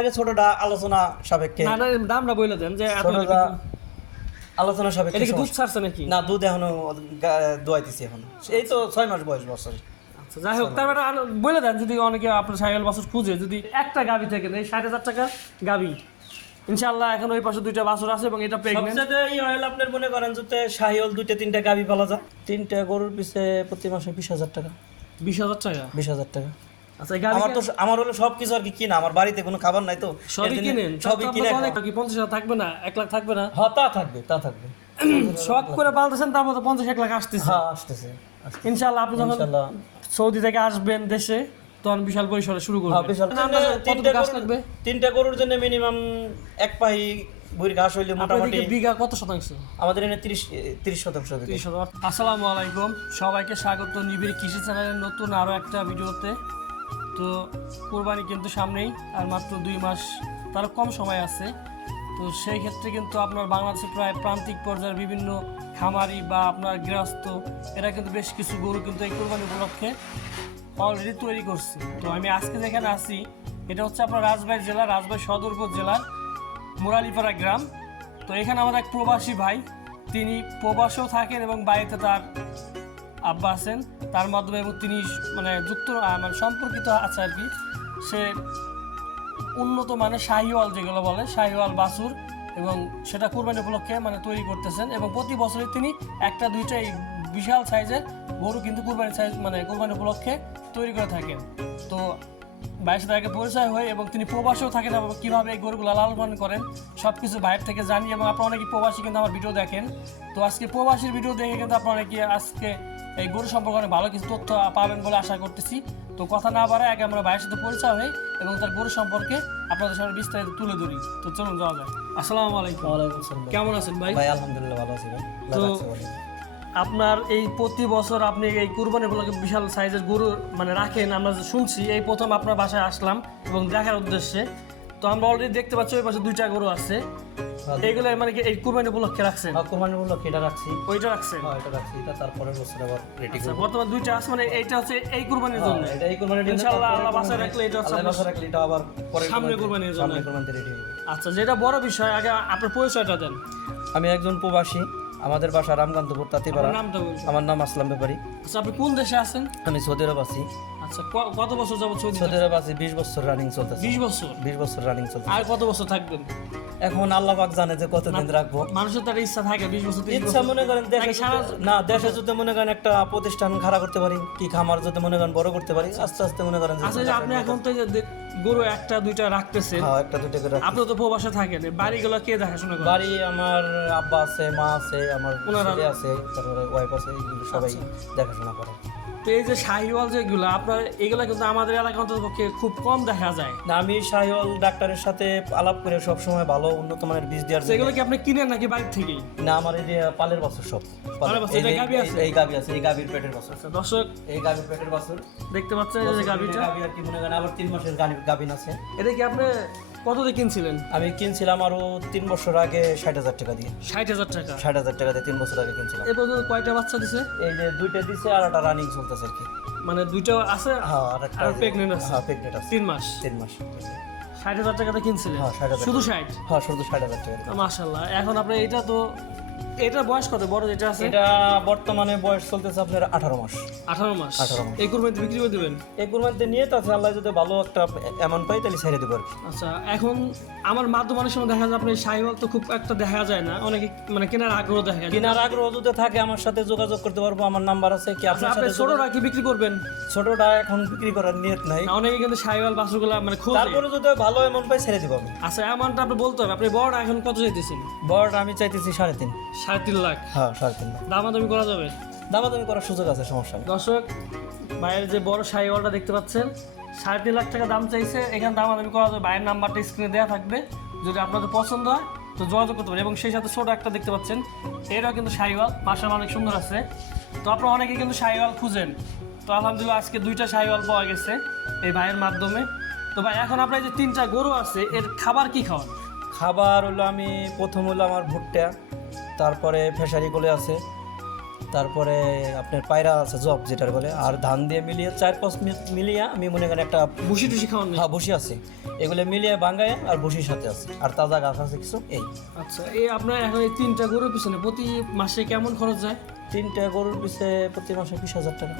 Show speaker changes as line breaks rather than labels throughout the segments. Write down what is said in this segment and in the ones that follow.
আগে ছোটটা আলোচনা সাপেক্ষে।
না না দামটা বলে দেন যে
ছোটটা আলোচনা সাপেক্ষে
এটা কি দুধ ছাড়ছে নাকি?
না দুধ এখনও দোয়াইতেছি এখন। এই তো ছয় মাস বয়স বছর।
আচ্ছা যাই হোক তারপরে বলে দেন যদি অনেকে আপনার সাইকেল বাছুর খুঁজে যদি একটা গাবি থেকে নেই ষাট হাজার টাকা গাবি। ইনশাল্লাহ এখন ওই পাশে দুইটা বাছুর আছে এবং এটা প্রেগনেন্ট
সবচেয়ে ই হইল আপনার মনে করেন যাতে শাহিওল দুইটা তিনটা গাবি পালা যায়। তিনটা গরুর পিছে প্রতি মাসে বিশ হাজার টাকা।
বিশ হাজার টাকা?
বিশ হাজার টাকা।
আচ্ছা
আমার তো আমার হলো সব কিছু আর কি কিনা আমার বাড়িতে কোনো খাবার নাই তো।
সবই কিনেন।
সবই কিনে
কি পঞ্চাশ হাজার থাকবে না? এক লাখ থাকবে না?
হ্যাঁ তা থাকবে তা থাকবে।
শখ করে পালতেছেন তার মধ্যে পঞ্চাশ এক লাখ আসতেছে।
হ্যাঁ আসতেছে আসতেছে।
ইনশাল্লাহ আপনি যখন সৌদি থেকে আসবেন দেশে তখন বিশাল পরিসরে শুরু
হ্যাঁ,
করবেন
তিনটা
গাছ
গরুর-
লাগবে?
তিনটা গরুর জন্য মিনিমাম এক পাহি বইয়ের ঘাস হইলে মোটামুটি
বিঘা কত শতাংশ?
আমাদের এখানে তিরিশ তিরিশ শতাংশ
তিরিশ শতাংশ। আসসালামু আলাইকুম। সবাইকে স্বাগত নিবিড় কৃষি চ্যানেলের নতুন আরও একটা ভিডিওতে। তো কোরবানি কিন্তু সামনেই, আর মাত্র দুই মাস তার কম সময় আছে। তো সেই ক্ষেত্রে কিন্তু আপনার বাংলাদেশের প্রায় প্রান্তিক পর্যায়ের বিভিন্ন খামারি বা আপনার গৃহস্থ, এরা কিন্তু বেশ কিছু গরু কিন্তু এই কোরবানি উপলক্ষে অলরেডি তৈরি করছে। তো আমি আজকে যেখানে আছি, এটা হচ্ছে আপনার রাজবাড়ী জেলা, রাজবাড়ী সদর উপজেলার মুরালিপাড়া গ্রাম। তো এখানে আমাদের এক প্রবাসী ভাই, তিনি প্রবাসেও থাকেন এবং বাড়িতে তার আব্বা আছেন, তার মাধ্যমে এবং তিনি মানে যুক্ত মানে সম্পর্কিত আছে আর কি। সে উন্নত মানের শাহিওয়াল যেগুলো বলে, শাহিওয়াল বাসুর এবং সেটা কোরবানি উপলক্ষে মানে তৈরি করতেছেন এবং প্রতি বছরই তিনি একটা দুইটাই বিশাল সাইজের গরু কিন্তু কোরবানি সাইজ মানে কোরবানি উপলক্ষে তৈরি করে থাকেন। তো বাইরের সাথে আগে পরিচয় হয় এবং তিনি প্রবাসেও থাকেন এবং কীভাবে এই গরুগুলো লালন পালন করেন সব কিছু বাইরে থেকে জানি এবং আপনারা অনেকে প্রবাসী কিন্তু আমার ভিডিও দেখেন। তো আজকে প্রবাসীর ভিডিও দেখে কিন্তু আপনারা অনেকে আজকে এই গরু সম্পর্কে অনেক ভালো কিছু তথ্য পাবেন বলে আশা করতেছি। তো কথা না বাড়ায় আগে আমরা ভাইয়ের সাথে পরিচয় হই এবং তার গরু সম্পর্কে আপনাদের সামনে বিস্তারিত তুলে ধরি। তো চলুন যাওয়া যায় আসসালামু আলাইকুম।
ওয়ালাইকুম আসসালাম।
কেমন আছেন ভাই?
ভাই আলহামদুলিল্লাহ ভালো আছি ভাই।
তো। আপনার এই প্রতি বছর আপনি এই কুরবানি উপলক্ষে বিশাল সাইজের গরু মানে রাখেন আমরা যে শুনছি এই প্রথম আপনার বাসায় আসলাম এবং দেখার উদ্দেশ্যে। তো আমরা অলরেডি দেখতে পাচ্ছি ওই পাশে দুইটা গরু আছে। এগুলো মানে কি এই কুরবানি উপলক্ষে রাখছেন?
হ্যাঁ, কোরবানির উপলক্ষে এটা রাখছি।
ওইটা রাখছেন?
হ্যাঁ এটা রাখছি। এটা তারপরের বছর আবার রেডি
আচ্ছা
করব।
বর্তমান দুইটা আছে মানে এইটা হচ্ছে এই কুরবানির জন্য।
হ্যাঁ, এটা এই কোরবানির জন্য।
ইনশাআল্লাহ আল্লাহ
কোরবানি-
রাখলে এটা হচ্ছে আপনার-
রাখলে এটা আবার পরে
সামনে কোরবানির জন্য।
সামনে কোরবানিতে রেডি হবে
আচ্ছা যেটা বড় বিষয় আগে আপনার পরিচয়টা দেন।
আমি একজন প্রবাসী। আমাদের বাসা রামকান্তপুর তাঁতিপাড়া। আমার নাম আসলাম ব্যাপারী।
আচ্ছা আপনি কোন দেশে আছেন?
আমি সৌদি আরব আছি।
আচ্ছা কত বছর যাবত সৌদি
সৌদি আরব আছি বিশ বছর রানিং চলতেছে।
বিশ বছর?
বিশ বছর রানিং চলতেছে।
আর কত বছর থাকবেন?
এখন আল্লাহ পাক জানে যে কতদিন রাখব।
মানুষের তার ইচ্ছা থাকে বিশ বছর
ইচ্ছা মনে করেন দেশে না দেশে যদি মনে করেন একটা প্রতিষ্ঠান খাড়া করতে পারি কি খামার যদি মনে করেন বড় করতে পারি আস্তে আস্তে মনে করেন
আচ্ছা আপনি এখন তো গরু একটা দুইটা রাখতেছে।
হ্যাঁ একটা দুইটা করে।
আপনি তো প্রবাসে থাকেন বাড়িগুলো কে দেখাশোনা করে?
বাড়ি আমার আব্বা আছে মা আছে আমার
ওনারা-
ছেলে আছে তারপরে ওয়াইফ আছে সবাই দেখাশোনা করে।
তো এই যে শাহিওয়াল যেগুলো আপনার এগুলো কিন্তু আমাদের এলাকা অন্তত পক্ষে খুব কম দেখা যায়।
না আমি সাহিওয়াল ডাক্তারের সাথে আলাপ করে সব সময় ভালো উন্নত মানের বীজ দেওয়ার
সেগুলো কি আপনি কিনেন নাকি বাড়ি থেকেই
না আমার এই যে পালের বছর সব। এই গাবি আছে? এই গাবির পেটের বছর।
আচ্ছা দর্শক
এই গাবির পেটের বছর।
দেখতে পাচ্ছেন এই যে গাভিটা।
গাবি আর কি মনে করেন আবার তিন মাসের গাবি- গাবিন আছে।
এটা কি আপনি কত দিয়ে কিনছিলেন?
আমি কিনছিলাম আরও তিন বছর আগে ষাট হাজার টাকা দিয়ে।
ষাট হাজার টাকা?
ষাট হাজার টাকা দিয়ে তিন বছর আগে কিনছিলাম।
এ পর্যন্ত কয়টা বাচ্চা দিছে?
এই যে দুইটা দিছে আর একটা রানিং চলতেছে আর কি।
মানে দুইটা আছে?
হ্যাঁ আর একটা
pregnant আছে?
হ্যাঁ প্রেগনেন্ট আছে।
তিন মাস?
তিন মাস।
ষাট হাজার টাকাতে কিনছিলেন?
হ্যাঁ,
শুধু ষাট?
হ্যাঁ শুধু ষাট হাজার টাকা।
মাসাল্লাহ এখন আপনার এটা তো এটার বয়স কত? বড় যেটা আছে?
এটা বর্তমানে বয়স চলতেছে আপনার আঠারো মাস।
আঠারো মাস?
18 মাস।
এই কুরবানিতে বিক্রি করে দেবেন?
এই কুরবানিতে নিয়ে তাতে আল্লাহ যদি ভালো একটা এমন পাই তাহলে ছেড়ে দেবো আর কি।
আচ্ছা এখন আমার মাধ্যম অনেক সময় দেখা যায় আপনি শাহিবাগ তো খুব একটা দেখা যায় না। অনেকে মানে কেনার আগ্রহ দেখা যায়।
কেনার আগ্রহ যদি থাকে আমার সাথে যোগাযোগ করতে পারব আমার নাম্বার আছে কি
আচ্ছা
আপনার
আপনি
সাথে
ছোটরা কি বিক্রি করবেন?
ছোটটা এখন বিক্রি করার নিয়ত নাই।
অনেকে কিন্তু শাহিওয়াল বাসুগুলা মানে খুব
তারপরে যদি ভালো এমন পাই ছেড়ে দেবো আমি।
আচ্ছা অ্যামাউন্টটা আপনি বলতে হবে আপনি বড় এখন কত চাইতেছেন?
বড়টা আমি চাইতেছি সাড়ে তিন।
সাড়ে তিন লাখ।
হ্যাঁ সাড়ে তিন লাখ।
দামাদামি করা যাবে?
দামাদামি করার সুযোগ আছে সমস্যা নেই।
দর্শক ভাইয়ের যে বড় শাহিওয়ালটা দেখতে পাচ্ছেন সাড়ে তিন লাখ টাকা দাম চাইছে এখানে দামাদামি করা যাবে। ভাইয়ের নাম্বারটা স্ক্রিনে দেওয়া থাকবে যদি আপনাদের পছন্দ হয় তো যোগাযোগ করতে পারেন। এবং সেই সাথে ছোট একটা দেখতে পাচ্ছেন এটাও কিন্তু শাহিওয়াল বাসার অনেক সুন্দর আছে। তো আপনারা অনেকে কিন্তু শাহিওয়াল খুঁজেন। তো আলহামদুলিল্লাহ আজকে দুইটা শাহিওয়াল পাওয়া গেছে এই ভাইয়ের মাধ্যমে। তো ভাই এখন আপনার যে তিনটা গরু আছে এর খাবার কি খাওয়ান?
খাবার হলো আমি প্রথম হলো আমার ভুট্টা। তারপরে ফেসারি গুলো আছে। তারপরে আপনার পায়রা আছে জব যেটার বলে। আর ধান দিয়ে মিলিয়ে চার পাঁচ মিলিয়ে আমি মনে করেন একটা
ভুসি টুসি খাওয়ান
হ্যাঁ বসি আছে। এগুলো মিলিয়ে বাঙ্গায় আর বসির সাথে আছে। আর তাজা গাছ আছে কিছু এই।
আচ্ছা এই আপনার এখন এই তিনটা গরুর পিছনে প্রতি মাসে কেমন খরচ যায়?
তিনটা গরুর পিছে প্রতি মাসে বিশ হাজার টাকা।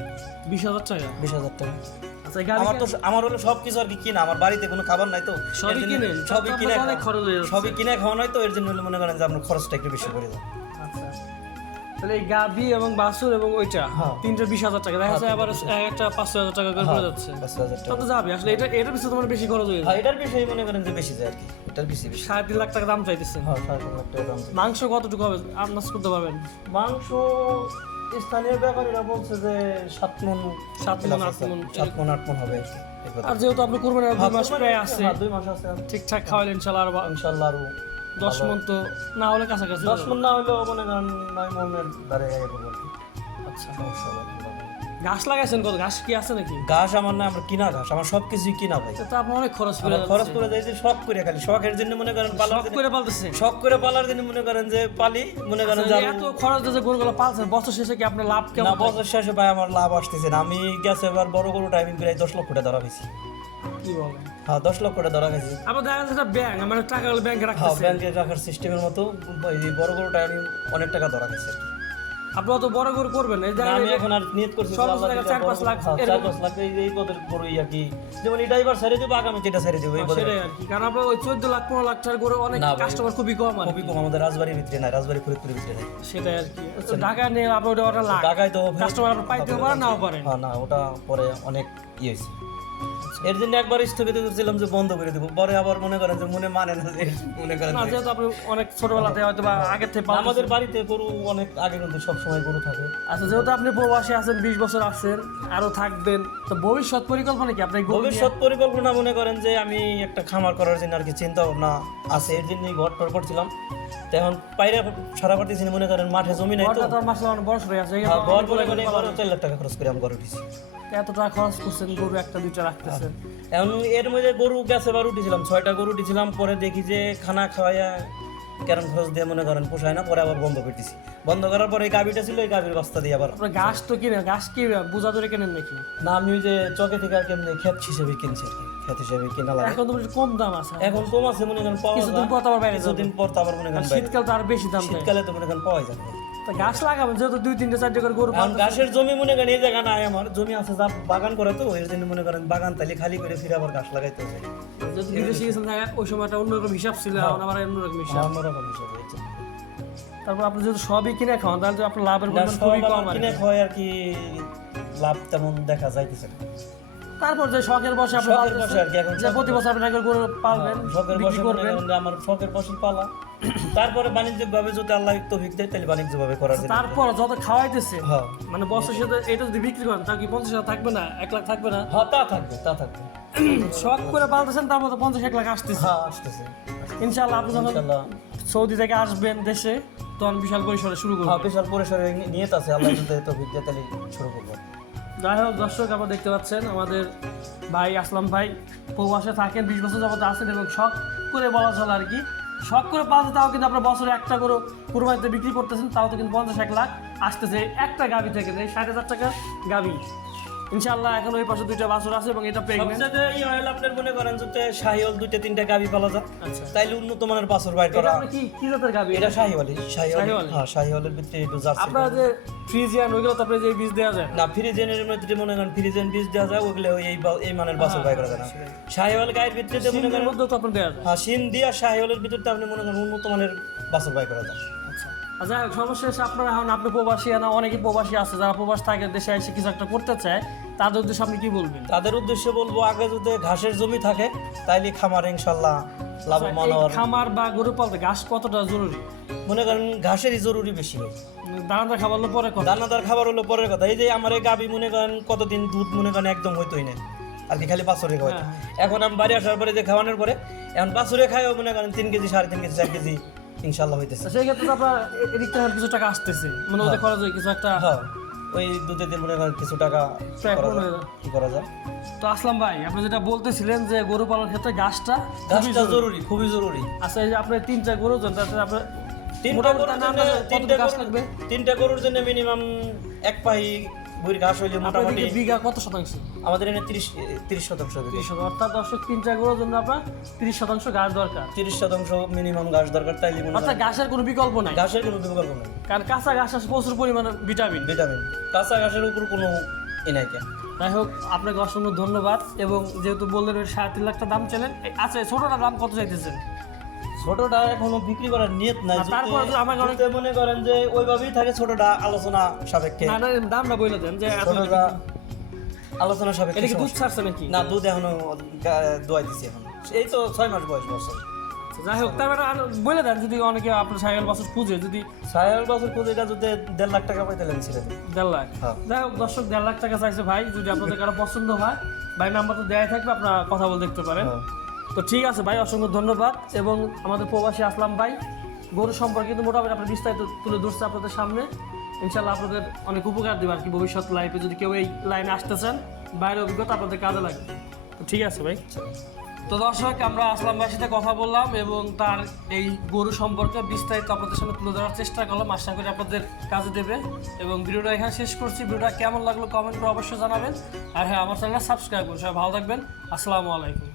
বিশ হাজার টাকা?
বিশ হাজার টাকা। আমার তো আমার হলো সব কিছু আর কি কিনা আমার বাড়িতে কোনো খাবার নাই তো।
সবই?
সবই কিনে খাওয়া-
খরচ হয়ে।
সবই কিনে খাওয়া নয় তো এর জন্য মনে করেন যে আপনার খরচটা একটু বেশি যায়
আচ্ছা। তাহলে এই গাবি এবং বাসুর এবং ওইটা
হ্যাঁ।
তিনটা বিশ হাজার টাকা। দেখা যাচ্ছে আবার একটা পাঁচশো হাজার টাকা করে পড়ে যাচ্ছে। যাবে আসলে এটা এটার পিছনে তোমার বেশি খরচ হয়ে
হ্যাঁ এটার বিষয়ে মনে করেন যে বেশি যায় আর কি এটার বেশি বেশি।
সাড়ে তিন লাখ টাকা দাম চাইতেছেন
হ্যাঁ সাড়ে তিন লাখ টাকা দাম
মাংস কতটুকু হবে? আন্দাজ করতে পারবেন?
মাংস স্থানীয় ব্যাপারীরা বলছে যে সাত মন
সাত মন আট মন
সাত মন আট মন হবে। আর
যেহেতু আপনি করবেন আর দুই মাস প্রায় আছে
দুই মাস আছে।
ঠিকঠাক খাওয়াইলে ইনশাল্লাহ আর
ইনশাল্লাহ আরও
দশ মন তো না হলে কাছাকাছি
দশ মন না হলেও মনে করেন নয় মনের কি
আচ্ছা।
সমস্যা।
ঘাস লাগাইছেন কত? ঘাস কি আছে নাকি?
ঘাস আমার না আমার কিনা ঘাস আমার সব কিছুই কিনা ভাই।
তো আপনার অনেক খরচ
আমার খরচ করে যাই যে শখ করে খালি। শখের জন্য মনে করেন পালার
শখ করে পালতেছেন
শখ করে পালার জন্য মনে করেন যে পালি মনে করেন যে
এত খরচ দিয়ে গরুগুলো পালছেন বছর শেষে কি আপনার লাভ
না
কেমন
বছর শেষে ভাই আমার লাভ আসতেছে না। আমি গেছে এবার বড় গরু টাইমিং প্রায় দশ লক্ষ টাকা ধরা হয়েছি
কি বলেন?
হ্যাঁ দশ লক্ষ টাকা ধরা গেছি
আপনার দেখা যাচ্ছে ব্যাংক মানে টাকা ব্যাংকে রাখতেছেন
ব্যাংকে রাখার সিস্টেমের মতো এই বড় গরুটা আমি অনেক টাকা ধরা গেছে
আপনি অত বড় গরু করবেন এই
না, আমি এখন আর নিয়ত করছি
সর্বোচ্চ টাকা
দিলে
চার পাঁচ লাখ
হ্যাঁ,
এরকম-
চার পাঁচ লাখ এই এই পদের গরুই আর কি। যেমন এই ড্রাইভার ছেড়ে দেবো আগামী যেটা ছেড়ে দেবো এই
সেটাই আর কি। কারণ আপনার ওই চোদ্দ লাখ পনেরো লাখ টাকার গরু অনেক কাস্টমার খুবই কম আর
খুবই কম আমাদের রাজবাড়ির ভিতরে নাই রাজবাড়ি ফরিদপুরের ভিতরে
সেটাই আর কি। তো ঢাকা নিয়ে আপনার ওটা অর্ডার লাখ।
ঢাকায় তো
কাস্টমার আপনার পাইতেও পারেন নাও পারেন।
হ্যাঁ না ওটা পরে অনেক ইয়ে হয়েছে। এর জন্য একবার স্থগিত করছিলাম যে বন্ধ করে দেবো। পরে আবার মনে করেন যে মনে মানে না মনে করেন
না যেহেতু আপনি অনেক ছোটবেলাতে হয়তো বা আগের থেকে
আমাদের বাড়িতে গরু অনেক আগে কিন্তু সবসময় গরু থাকে।
আচ্ছা যেহেতু আপনি প্রবাসী আছেন বিশ বছর আছেন আরও থাকবেন তো ভবিষ্যৎ পরিকল্পনা কি? আপনি
ভবিষ্যৎ পরিকল্পনা মনে করেন যে আমি একটা খামার করার জন্য আর কি চিন্তা ভাবনা আছে। এর জন্যই ঘর টর করছিলাম। তো এখন বাইরে সারা না মনে করেন মাঠে জমি নাই তো।
মাসে অনেক বড় সরে আছে
হ্যাঁ, ঘর মনে করেন এবার চার লাখ টাকা খরচ করে আমি ঘর উঠেছি।
এত টাকা খরচ করছেন গরু একটা দুইটা রাখতেছেন।
এখন এর মধ্যে গরু গেছে এবার উঠেছিলাম ছয়টা গরু উঠেছিলাম পরে দেখি যে খানা খাওয়াইয়া ক্যারম ঘোষ দিয়ে মনে করেন পোষায় না পরে আবার বন্ধ করে দিছি বন্ধ করার পরে এই গাভিটা ছিল এই গাভির বস্তা দিয়ে আবার
আপনার ঘাস তো কিনে গাছ কি বোঝা ধরে কেনেন নাকি?
না আমি ওই যে চকে থেকে আর কেমনি খেত হিসেবে কিনছি আর কি। ক্ষেত হিসেবে কিনা লাগে।
এখন তো কম দাম আছে।
এখন কম আছে মনে করেন পাওয়া
কিছুদিন পর তো আবার বাইরে যাবে।
কিছুদিন পর তো আবার মনে করেন
শীতকাল তো আর বেশি দাম
শীতকালে তো মনে করেন পাওয়া।
তো ঘাস লাগাবেন যেহেতু দুই তিনটে চারটে করে গরু
এখন ঘাসের জমি মনে করেন এই জায়গা নাই আমার। জমি আছে যা বাগান করে তো এর জন্য মনে করেন বাগান তালি খালি করে ফিরে আবার ঘাস লাগাইতে হবে।
যেহেতু বিদেশে গেছেন জায়গায় ওই সময় একটা অন্যরকম হিসাব ছিল এখন আবার অন্যরকম হিসাব।
অন্যরকম হিসাবে হয়েছে।
তারপর আপনি যেহেতু সবই কিনে খাওয়ান তাহলে তো আপনার লাভের পরিমাণ খুবই কম আর
কিনে
কি।
খাওয়াই আর কি লাভ তেমন দেখা যাইতেছে না।
তারপর যে শখের বসে আপনি
শখের বসে আর কি এখন
যে প্রতি বছর আপনি একটা গরু পালবেন
শখের বসে
করবেন।
আমার শখের ফসল পালা। তারপরে যদি আল্লাহ তৌফিক দেয় তাহলে বাণিজ্য ভাবে করার জন্য।
তারপর যত খাওয়াইতেছে
হ্যাঁ।
মানে বছর সাথে এটা যদি বিক্রি করেন তা কি পঞ্চাশ হাজার থাকবে না? এক লাখ থাকবে না?
হ্যাঁ তা থাকবে তা থাকবে।
শখ করে পালতেছেন তারপর তো পঞ্চাশ এক লাখ আসতেছে।
হ্যাঁ আসতেছে।
ইনশাল্লাহ আপনি যখন সৌদি থেকে আসবেন দেশে তখন বিশাল পরিসরে শুরু করবেন।
হ্যাঁ বিশাল পরিসরে নিয়ে আছে আল্লাহ যদি তৌফিক দেয় তাহলে শুরু করব।
যাই হোক, দর্শক, আপনারা দেখতে পাচ্ছেন আমাদের ভাই আসলাম ভাই। প্রবাসে থাকেন, বিশ বছর যাবত আছেন এবং শখ করে বলা চলে আর কি। শখ করে পাওয়া তাও কিন্তু আপনার বছরে একটা করে কুরবানিতে বিক্রি করতেছেন, তাও তো কিন্তু পঞ্চাশ এক লাখ আসতেছে একটা গাভি থেকে ষাট হাজার টাকা গাভি। ইনশাল্লাহ এখন ওই পাশে দুইটা বাছুর আছে এবং এটা প্রেগনেন্ট
সবচেয়ে এই অয়েল আপনার মনে করেন যদি শাহিওয়াল দুইটা তিনটা গাবি পালা যায়
আচ্ছা।
তাইলে উন্নত মানের বাছর বাইর করা।
আপনি কি কি জাতের গাভি
এটা শাহিওয়ালি শাহিওয়াল? হ্যাঁ শাহিওয়ালের ভিতরে একটু জার্সি
আপনারা যে ফ্রিজিয়ান ওইগুলো তারপরে যে বীজ দেওয়া যায়।
না ফ্রিজেনের মধ্যে মনে করেন ফ্রিজেন বীজ দেওয়া যায় ওগুলো এই এই মানের বাছর বাইর করা যায় না। শাহিওয়াল গায়ের ভিতরে মনে করেন
মধ্যেও তো আপনার দেওয়া যায়।
হ্যাঁ সিন দিয়া শাহিওয়ালের ভিতরে আপনি মনে করেন উন্নত মানের বাছর বাইর করা যায়।
আচ্ছা যাই হোক সর্বশেষ আপনারা এখন আপনি প্রবাসী না অনেকে প্রবাসী আছে যারা প্রবাস থাকে দেশে এসে কিছু একটা করতে চায় তাদের উদ্দেশ্যে আপনি কি বলবেন?
তাদের উদ্দেশ্যে বলব আগে যদি ঘাসের জমি থাকে তাইলে খামার ইনশাল্লাহ লাভবান হওয়ার
খামার বা গরু পালতে ঘাস কতটা জরুরি?
মনে করেন ঘাসেরই জরুরি বেশি হয়
দানাদার খাবার হলো পরে কথা।
দানাদার খাবার হলো পরের কথা। এই যে আমার এই গাবি মনে করেন কতদিন দুধ মনে করেন একদম হইতোই না। আর কি খালি বাছরে খাওয়াই
হ্যাঁ,
এখন আমি বাড়ি আসার পরে যে খাওয়ানোর পরে এখন বাছরে খাইও মনে করেন তিন কেজি সাড়ে তিন কেজি চার কেজি ইনশাল্লাহ হইতেছে।
সেই ক্ষেত্রে তো আপনার এদিক থেকে কিছু টাকা আসতেছে। মানে ওদের খরচ হয় কিছু একটা
হ্যাঁ। ওই দুধের দিয়ে মনে করেন কিছু টাকা। কি করা যায়?
তো আসলাম ভাই আপনি যেটা বলতেছিলেন যে গরু পালনের ক্ষেত্রে গাছটা খুবই জরুরি।
খুবই জরুরি।
আচ্ছা এই যে আপনার তিনটা গরু জন তাতে আপনার
তিনটা গরুর জন্য তিনটা গরুর জন্য মিনিমাম এক পাহি বুড়ি ঘাস হইলে মোটামুটি
বিঘা কত শতাংশ?
আমাদের এনে তিরিশ তিরিশ শতাংশ
তিরিশ শতাংশ অর্থাৎ দর্শক তিন চার গরুর জন্য আপনার তিরিশ শতাংশ গাছ দরকার।
তিরিশ শতাংশ মিনিমাম ঘাস দরকার মনে
অর্থাৎ ঘাসের কোনো বিকল্প নাই।
ঘাসের কোনো বিকল্প নেই।
কারণ কাঁচা ঘাস আছে প্রচুর পরিমাণে ভিটামিন
ভিটামিন কাঁচা ঘাসের উপর কোনো ই নাই
যাই হোক আপনাকে অসংখ্য ধন্যবাদ এবং যেহেতু বললেন সাড়ে তিন লাখ টাকা দাম চলেন আচ্ছা ছোটটার দাম কত চাইতেছেন?
ছোটটা এখনও বিক্রি করার নিয়ত নাই
তারপর আমাকে অনেক-
মনে করেন যে ওইভাবেই থাকে ছোটটা আলোচনা সাপেক্ষে।
না না দামটা বলে দেন যে
ছোটটা আলোচনা সাপেক্ষে
এটা কি দুধ ছাড়ছে নাকি?
না দুধ এখনও দোয়াই দিছি এখন। এই তো ছয় মাস বয়স বছর।
যাই হোক তারপরে আর বলে দেন যদি অনেকে আপনার সাইকেল বাসুর খুঁজে যদি
সাহেব বছর পুজোটা যদি দেড় লাখ টাকা পাইতে লেন ছেড়ে দিন
দেড় লাখ?
হ্যাঁ।
যাই হোক দর্শক দেড় লাখ টাকা চাইছে ভাই। যদি আপনাদের কারও পছন্দ হয় ভাই নাম্বার তো দেওয়াই থাকবে আপনারা কথা বলে দেখতে পারেন।
হ্যাঁ।
তো ঠিক আছে ভাই, অসংখ্য ধন্যবাদ। এবং আমাদের প্রবাসী আসলাম ভাই, গরু সম্পর্কে কিন্তু মোটামুটি আপনার বিস্তারিত তুলে ধরছে আপনাদের সামনে। ইনশাল্লাহ আপনাদের অনেক উপকার দেবে আর কি ভবিষ্যৎ লাইফে যদি কেউ এই লাইনে আসতে চান, বাইরের অভিজ্ঞতা আপনাদের কাজে লাগবে। তো ঠিক আছে ভাই। তো দর্শক, আমরা আসলাম ভাইয়ের সাথে কথা বললাম এবং তার এই গরু সম্পর্কে বিস্তারিত আপনাদের সামনে তুলে ধরার চেষ্টা করলাম। আশা করি আপনাদের কাজে দেবে। এবং ভিডিওটা এখানে শেষ করছি। ভিডিওটা কেমন লাগল কমেন্ট করে অবশ্যই জানাবেন। আর হ্যাঁ আমার চ্যানেলটা সাবস্ক্রাইব করুন। সবাই ভালো থাকবেন। আসসালামু আলাইকুম।